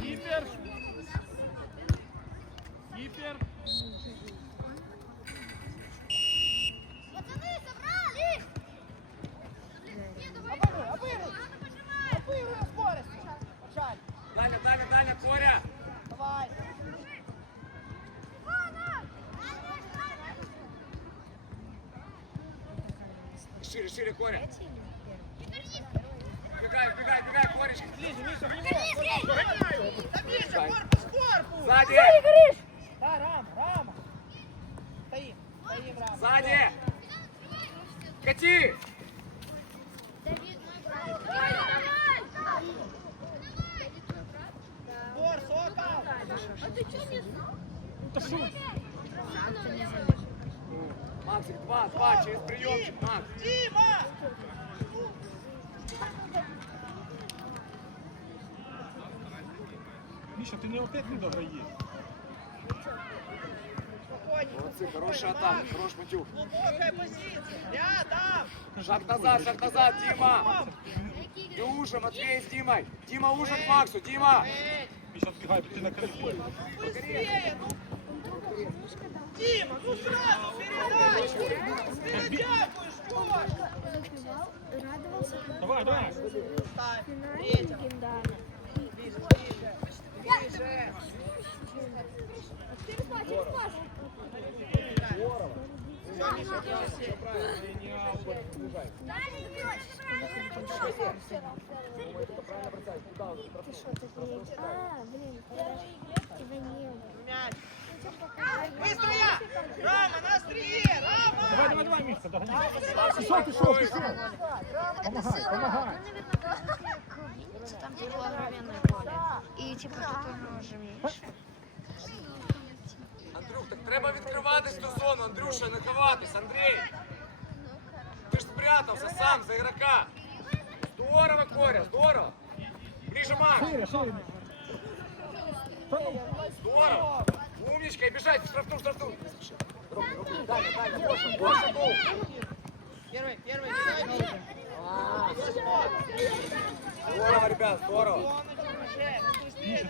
Кіпер. Кіпер. Пацаны, собрались! Обыгрывай, обыгрывай. Обыгрывай скорость. Пошаль. Даня, Даня, Даня, Коря! Давай. Шире, шире, Коря! Бегай, бегай, бегай, Коречка! Ближе, Міша, внимай. Да ближе, корпус, корпус. Сзади! Да, Рама, Рама. Стоим, стоим, Рама. Сзади! Кати! Бор, сокол. А ты что не знал? Та що? Максик, два, два, через приемчик, Макс! Дима! Міша, ти не опять не дограєш. Спокойненько. Молодцы, хорошая атака, хорош матюк. Глубокая позиция. Рядом. Шаг назад, шаг назад, Дима! И ужин, Матвей с Димой! Дима, ужин к Максу, Дима! Эй, Міша збігає, ти на колесі. быстрее, ну. Дима, ну сразу передачу. Ты натягиваешь, Гоша. Радовался, Давай, давай. Ставь. Третья. легендарно. Ближе, ближе. Ближе. Через пас, через пас. Все, Миша, все. Ты что, ты клеишь? А, блин, Иванил. Мяч. Быстрая! Рама, на острие! Рама! Давай, давай, давай, Міша, догоняй. Пішов, пішов, пішов. Помагай, помагай. Там типа огроменное поле. И типа тут тоже уже меньше. Андрюх, так треба відкриватись ту зону, Андрюша, не ховатись, Андрій! Ти ж спрятався сам за игрока! Здорово, Коря, здорово! Ближе, Макс! Здорово! Умничка, и бежать, штрафну, штрафну! Руки, Даня, Даня, Гоша, Гоша, гол! Первый, первый, не дай Здорово, ребят, здорово! Эй,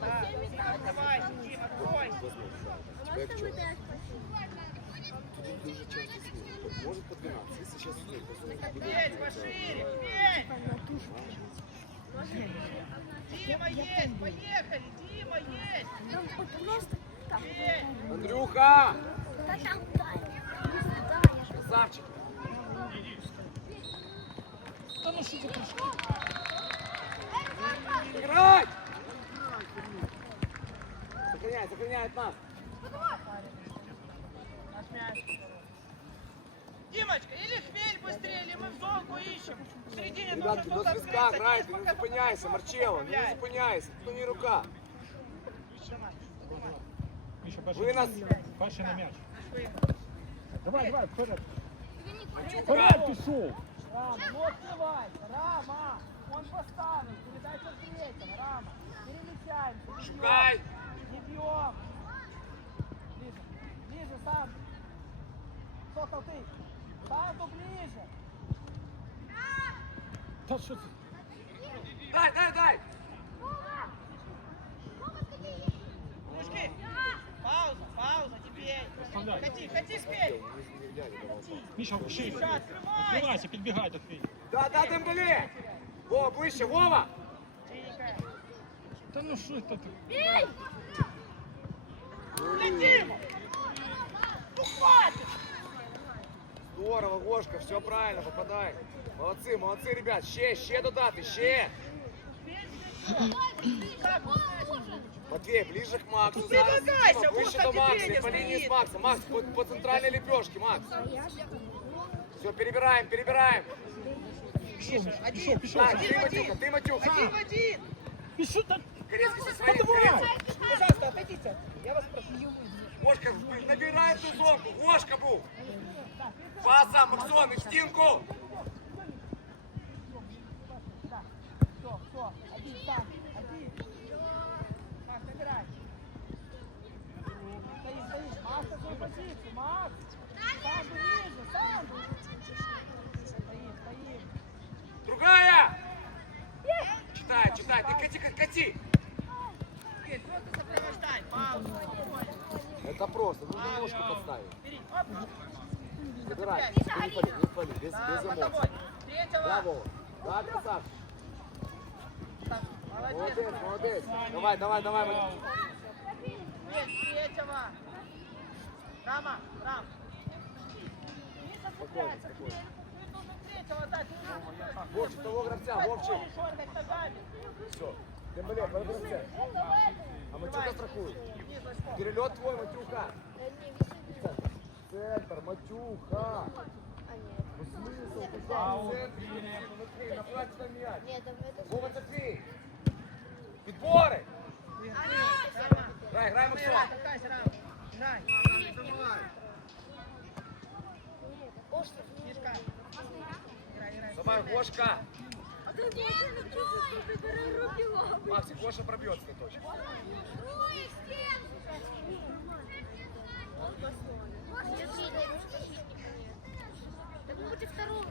да, Дима, давай, Дима, твой. Может по 12, если сейчас Петь, пошире, петь. Дима есть, поехали, Дима есть. Андрюха! Красавчик! Та ну що за трошки? Играть! Сохраняет, сохраняет нас! Наш мяч. Димочка, или хмель быстрее, или мы в зонку ищем. В середине должен Ребятки, до кто-то свистка открыться. грайте, Денис, не зупиняйся, пока Марчелло, не зупиняйся, то не рука. Міша, перший. Ви нас- Перший на м'яч. Давай, давай, вперед. Вперед пішов. Рама, ну открывайся, Рама. Он поставил, передача третьего, Рама. Перемещаемся, не бьем. Шукай! Не бьем. Ближе, ближе, сам. Сокол, ты. Санду ближе. Та що це? Дай, дай, дай! Пауза, пауза, теперь. Оставляй. Ходи, ходи, спей. Міша, шире. Миша, открывайся. Відкривайся, підбігай до твій. Да, да, Дембеле! Вова, ближче, Вова! Тихо. Та ну що це ти? Для Дима. Ну хватит. Здорово, Гошка, все правильно, попадай. Молодцы, молодцы, ребят, ще, ще додати, ще. Матвей, ближе к Максу. Ну, зараз. предлагайся, Дима, вот Выше так до и Макса, тренер и по линии стоит. с Максом. Макс, по, по центральной лепешке, Макс. А я же... Все, перебираем, перебираем. Пішов, Міша, Один. пішов, пішов. Да, сам. ты, Матюха, ты, Матюха. Один в один. Пішов, та... Корецкий со Та своим, давай. Корецкий. Пожалуйста, отойдите. Я вас прошу. Гошка, набирай ту зонку, Гошка был. Паса, Максон, в стенку. Все. Один, сам. Один. Макс, набирай. Стоим, стоим. Макс, свою позицию. Макс. Санду ниже, Санду. Стоим, стоим. Другая. уйти. Есть, просто сопровождай. Паузу. Это просто, нужно ножку подставить. Забирай. Не пали, не пали, без, без эмоций. Браво. Да, красавчик. Молодец. Молодец. Давай, давай, давай. Есть, третьего. Рама, Рам. Ты должен третьего дать. Вовчик, того гравця, Вовчик. Все. Дембеле, гравця. А Матюха страхует. Перелет твой, Матюха. Центр. Центр, Матюха. Мяч. Нет, это... Вова, Матвей. Підбори. Рама. Грай, грай, Максим. Грай. Давай, Гошка. Максик, Гоша пробьется на точку. Так мы будем второго.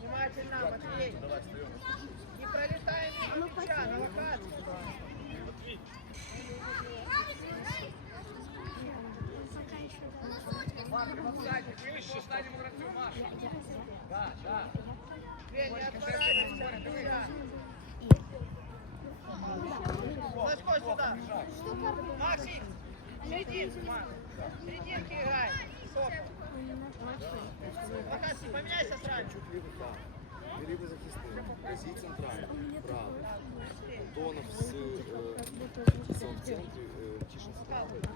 Внимательно, Матвей. Не пролетаем мимо мяча на локацию. Марк, подсадник, вище, стань ему гравцю, Маша. Да, да. Две, не отворачивайся. Лосько сюда. Максик, серединку, Макс. Серединки играй. Стоп. Локации, поменяйся с Ранчо. Чуть либо так, либо захисти. Казі центральний, правий. Антонов з е, сам в центрі, е, Тішин справа і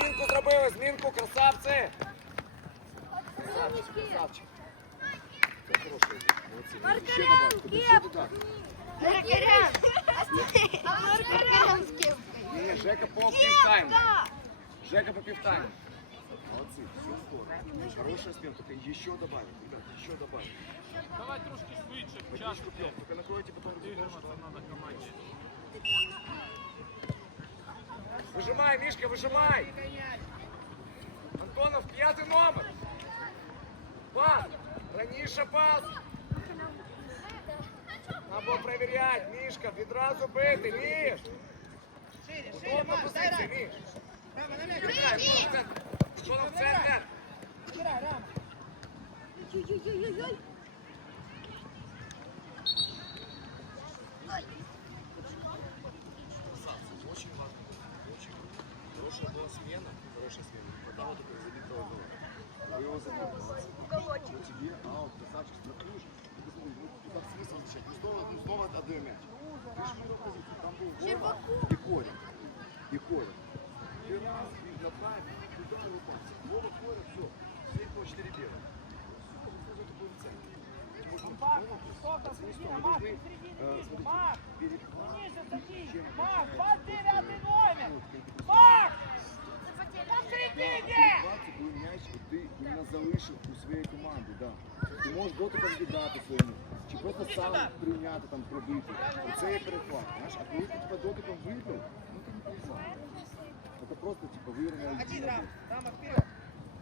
Змінку зробили, змінку, красавці. Красавчик, красавчик. Це хороший, молодці. Ще добавь, тобі ще додати. Маркарян! Маркарян Жека по півтайму. Жека по півтайму. Молодцы, все здорово. Хорошая спина, только еще добавим, ребят, еще добавим. Давай трошки швидше. Водичку пьем, только накройте потом руку, что надо команді. Вижимай, Мішка, вижимай. Антонов, п'ятий номер. Пас. Раніше пас. Треба перевіряти, Мішка, відразу бити, Міш. Шире, шире, Удобна Макс, дай позиція, Рам. Міш. Рама, на мяч. Перевіряй, Антонов в центр. Антонов в центр. Играй, Рама. Красавцы, очень важно. Очень. Хорошая была смена, хорошая смена. Не хватало только забитого гола. Вы его забили, молодцы. Ну тебе, аут, красавчик, смотри уже. Ты посмотри, ну туда смысл возвращать. Ну снова, ну снова отдай мяч. Ты же менял позицию, там был Вова и Коля. И Коля. Ты раз, и направь, туда его пас. Вова, Коля, все. Все по 4 белых. Все, вы уже такой центр. Можно Макс, ну, то есть, сколько пацаны, середина, что, мы Макс, должны, ты середине э, ближе, смотрите, Макс. перехват. Ниже садись. Чем Макс, больше под девятый номер. вот, как бы, Макс! Да, Там середине! перехват, коли м'яч ти іменно залишив у своєї команди, да. Ти можеш дотиком віддати своєму, чи просто сам прийняти там пробити. І це є перехват. Знаєш? А коли ти тебе дотиком вибив, ну ти не перехват. Це просто типу вирівняв. Один рам. Рама вперед.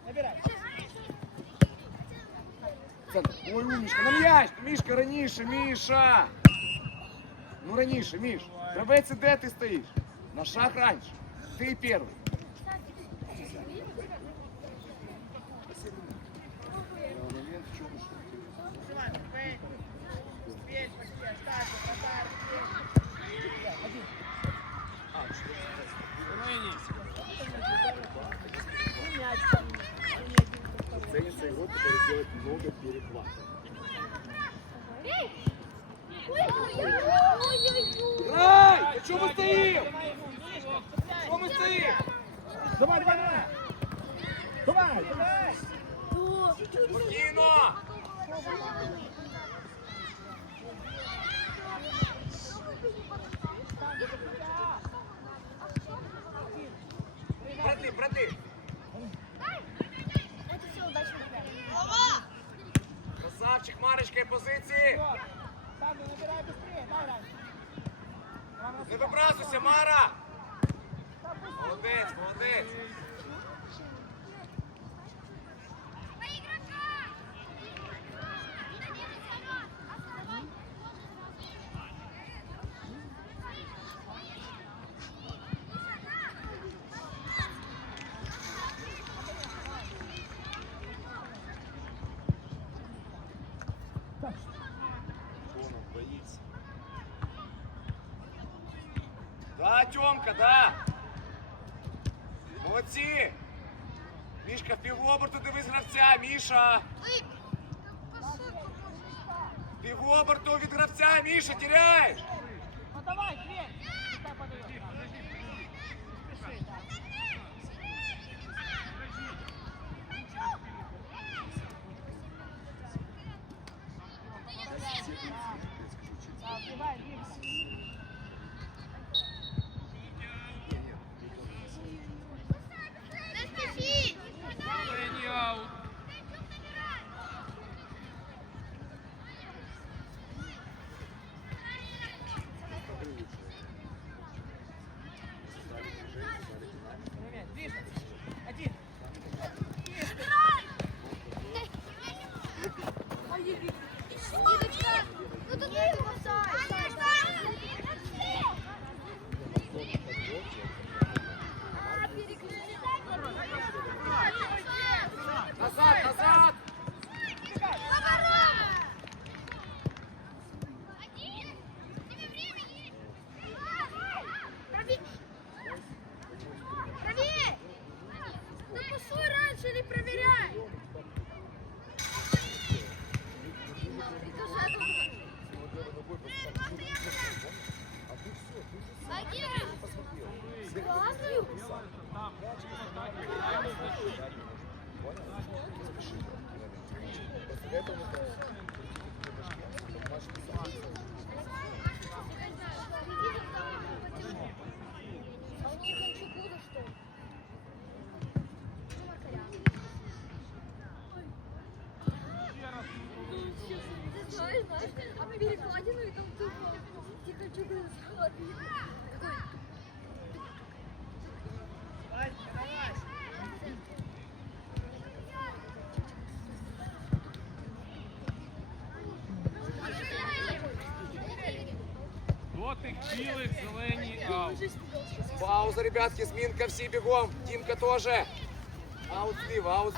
Набирай. Ой, умничка, на м'яч! Мішка, раніше, Міша! Ну раніше, Міш. Гравець, де ти стоїш? На шаг раніше. Ти перший. Ценится его, Давай, давай, давай! Давай, давай! Кино! Тьомка, да. Молодці. Мішка, в півоберту дивись гравця, Міша. Півоборту від гравця, Міша, теряєш. Gracias. Білих, зелені, аут. Пауза, ребятки, сминка, все бегом. Димка тоже. Аут слива, аут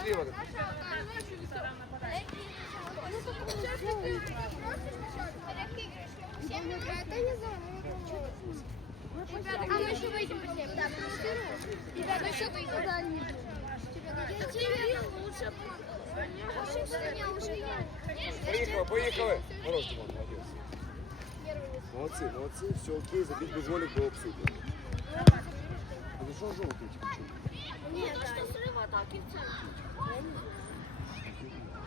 Ребята, а мы еще выйдем по всем. Да, Ребята, еще выйдем. Тебе лучше. Поехали, поехали. Хорош, Димон, молодец. Молодцы, молодцы, все окей, забить бы голик был супер. Это что желтый типа? Нет, то, что срыв атаки в центр.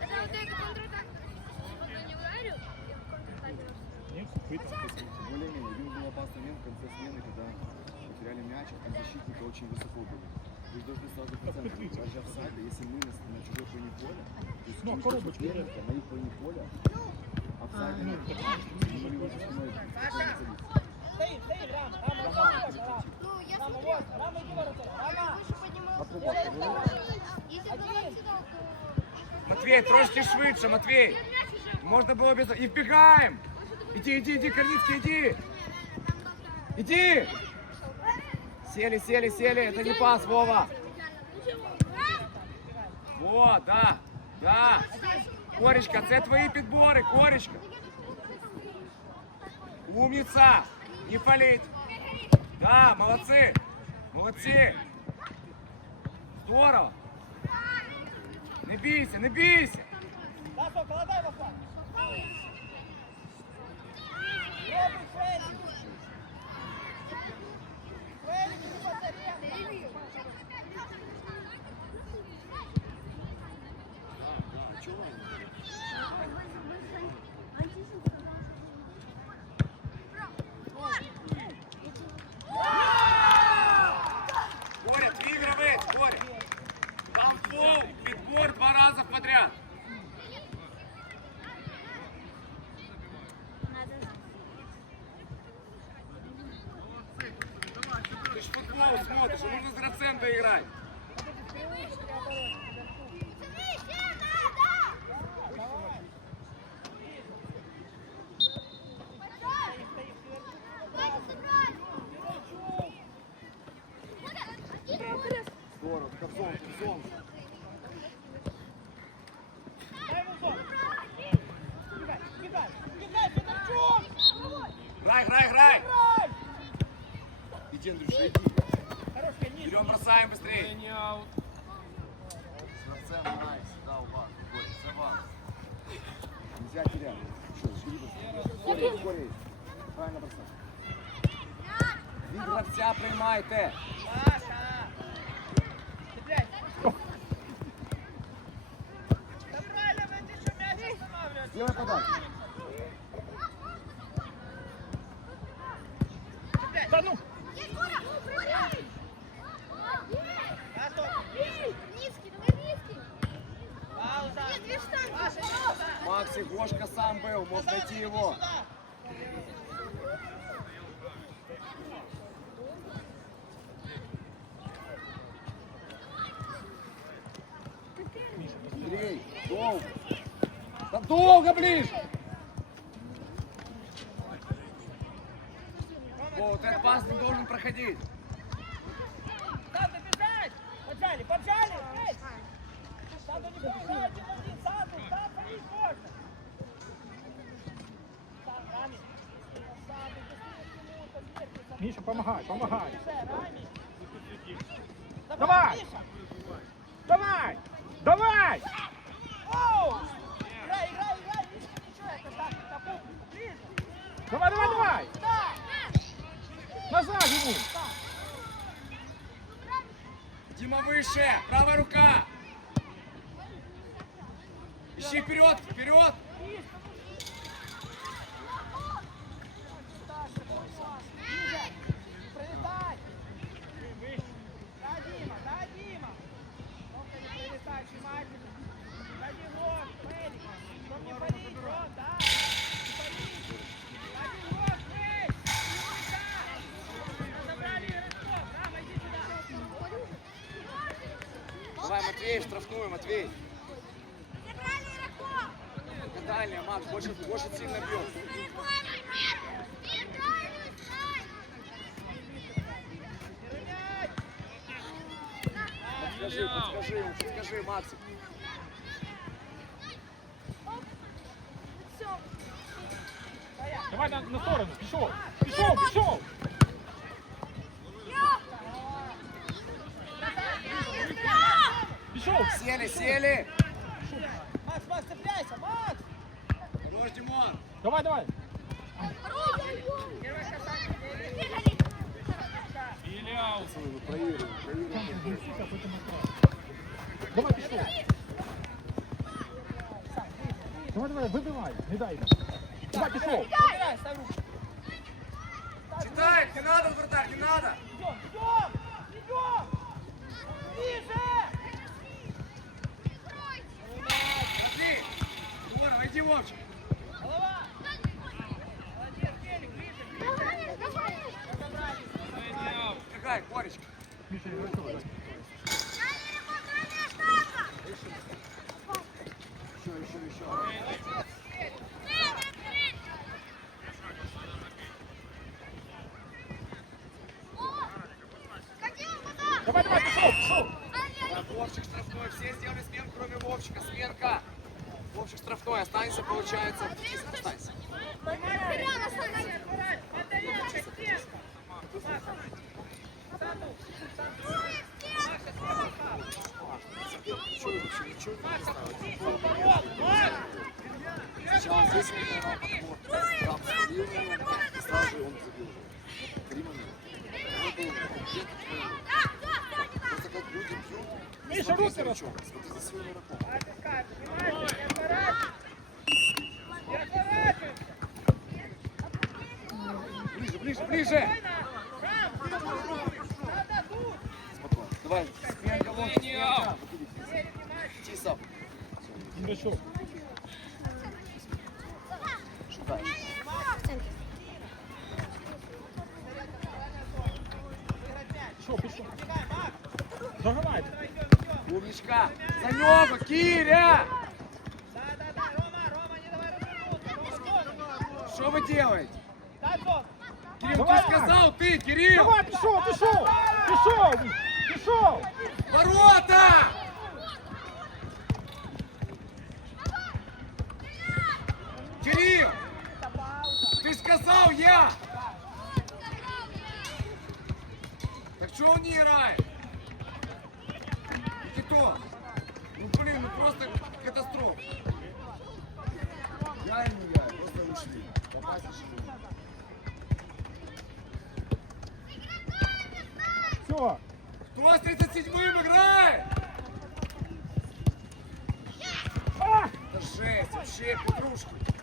Это вот эта контратака. Он не ударил, и контратака. Нет, вытащил. Более-менее. Один был опасный момент в конце смены, когда потеряли мяч, а там защитники очень высоко были. Вы же должны сразу процент даже офсайда, если мы на, на чужой поле поля, то есть Ну, а соперника, на их поле поля, офсайда нет. Мы были уже спиной к полу Стоим, стоим, Рама. Рама, Рама, Рама. Ну, я Рама, смотрю, вот, Рама, иди воротарь. Рама. выше поднимался. Попробуй. Если давать сюда, то... Матвей, трошки швидше, Матвей. Можна було без... І вбігаємо. Іди, іди, іди, Корницький, іди. Іди. Сели, сели, сели. Это не пас, Вова. Во, да, да. Коречка, це твої підбори, Коречка. Умница. Не палить. Да, молодцы. Молодцы. Здорово. Не бійся, не бійся. Да, Софа, молодай, Вафа. Пробуй, Фредди. Фредди, Нужно с гравцем доиграть. Здорово, Кобзон, Кобзон. Грай, грай. Играй! Иди, Андрюша, иди. Берем, бросаем быстрее. Зелені аут. С гравцем найс. Да, у вас. Ой, за вас. Нельзя терять. Что. Скорее, скорее. Правильно бросай. Від гравця приймайте. Да правильно, вы ты что мяч останавливаешь? Сделай подачу. Цепляйся. Та ну! А, стоп. Низкий, давай низкий. Пауза. Нет, две штанги. Паша, Максик, Гошка сам был, мог найти его. Быстрей, долго. Да долго ближе. О, вот этот пас не должен проходить. Саду бежать! Поджали, поджали! Саду не помогай, один Саду, Саду, можно! Саду, Рами! Саду, быстрее к нему, подверьте, Саду. Міша, помагай, помагай. Давай! Давай! Давай! Играй, играй, играй! Давай, давай, давай! Да! Назад йому! Дима выше, правая рука. Ищи вперед, вперед. Пролетай! Да, Дима, да, Дима! Ну-ка, не пролетай, внимательно! Да, Димон, Фелик! Чтоб не палить, Рон, да! Не палить! Да, Димон, Фелик! Разобрали игроков! Рама, иди сюда! Давай, Матвей, в штрафную, Матвей. Дальняя, Макс, больше, больше сильно бьет Подскажи, подскажи ему, подскажи, Максик. Давай на, на сторону, пішов! Пішов, пішов! Пішов! Сели, сели. Макс, Макс, цепляйся, Макс! Хорош, Димон. Давай, давай! Первое касание, Білі аут. Проверим, проверим. Давай, пішов! Давай, давай, вибивай, не дай. Давай, пішов! Читай, не надо, вратарь, вообще ничего не! Макс! Сначала здесь он вот там свалил на него, сразу же он забил. Три момента. Он был где-то твоего. Просто как люди бьют, Миша, смотри за мячом, смотри за своим игроком. Не! Не! Ближе, ближе, ближе. Да-да-да, Рома, Рома, не давай развернуться! Рома, зон! Что вы делаете? Дай зон! Кирилл, Давай. ты сказал, ты, Кирилл. Давай, пішов, пішов! Пішов! Пішов! Ворота! Это пауза! ты сказал я. играем. Никитон. Ну блин, ну просто катастрофа. Я им не яй, просто ушли. Попасть. Все. Кто с 37-м играет? А! Это жесть, вообще, петрушки.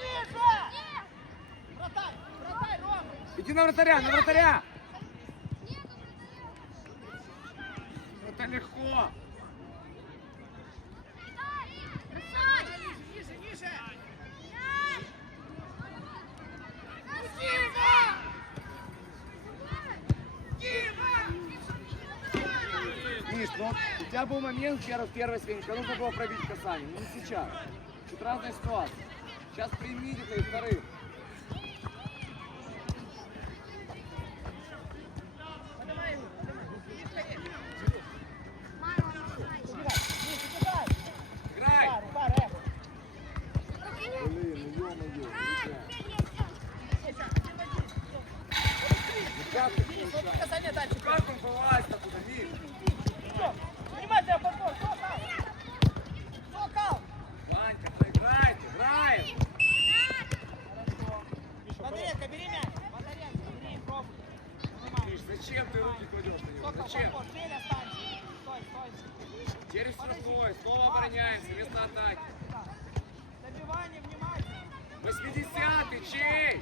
Ближе! Вратарь, вратарь, Рома! Иди на вратаря, на вратаря! Это легко. Ниже, ниже! Миш, ну, у тебя был момент первый, первой смене, когда нужно было пробить касание, но не сейчас. Тут разная ситуация. Сейчас примите и вторых. Поднимай его, поднимай. Скорее. Играй! Рука, рука, рэп. Блин, ну ё-моё. Как, Вот касание дальше. как он вылазит оттуда, Миш? Всё. Внимательно, подбор. Сокол. Сокол. Ванька, проиграйте, играем! Бондаренко, бери мяч. Бондаренко, бери, пробуй. Принимай. Миш, зачем ты руки кладешь на него? Зачем? Через штрафной, снова обороняемся, вместо атаки. Добивание, внимательно. 80-й, чей?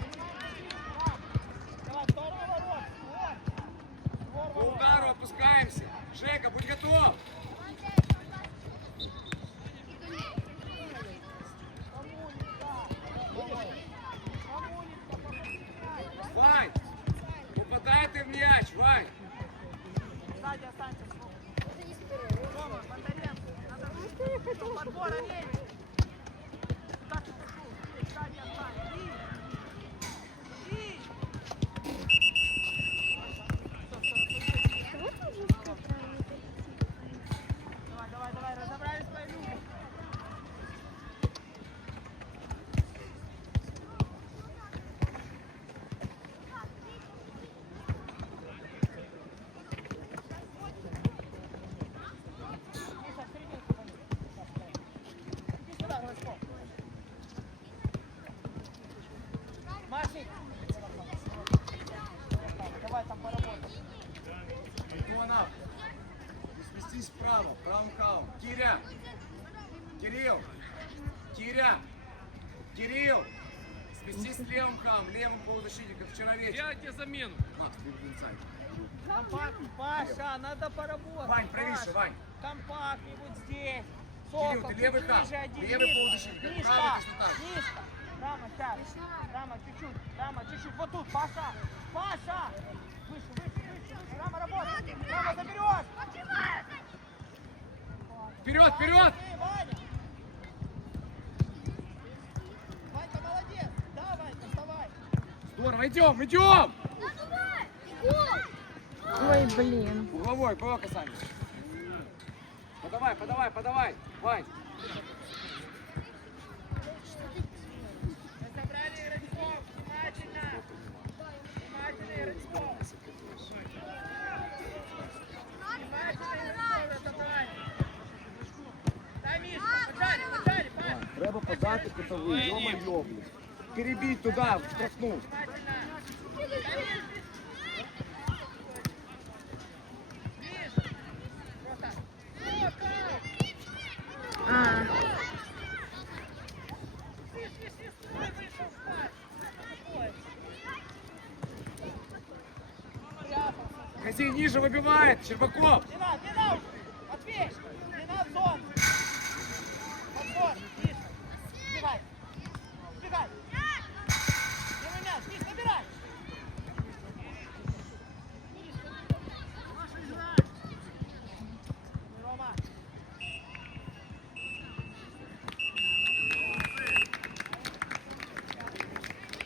По удару опускаемся. Жека, будь готов. Вань, попадай ты в мяч, Вань. Сзади останься. Рома, Бондаренко. Надо подбор, Ты. Компактней, Паша, надо поработать. Вань, Паша. Вань. Компактней вот здесь. Кирилл, ты левый хам, левый Мишка, правый точно так же. Мишка. Рама, сейчас. Рама, чуть-чуть. Рама, чуть-чуть. Вот тут, Паша. Паша. Выше, выше, выше, выше. Рама, работай. Рама, заберешь. Вперед, вперед! Ваня. Ванька, молодец. Да, Ванька, вставай. Здорово, идем, идем! Ой, блин. Угловой, было касание. Подавай, подавай, подавай. Вань. Разобрали игроков. Внимательно. Внимательно, игроков. Внимательно, игроков разобрали. Да, Миша, поджали, поджали, Паш. Треба подати кутовий, ё-моё, блін. Перебить туда, в штрафную. А, Хозяин ниже выбивает, Щербаков. Не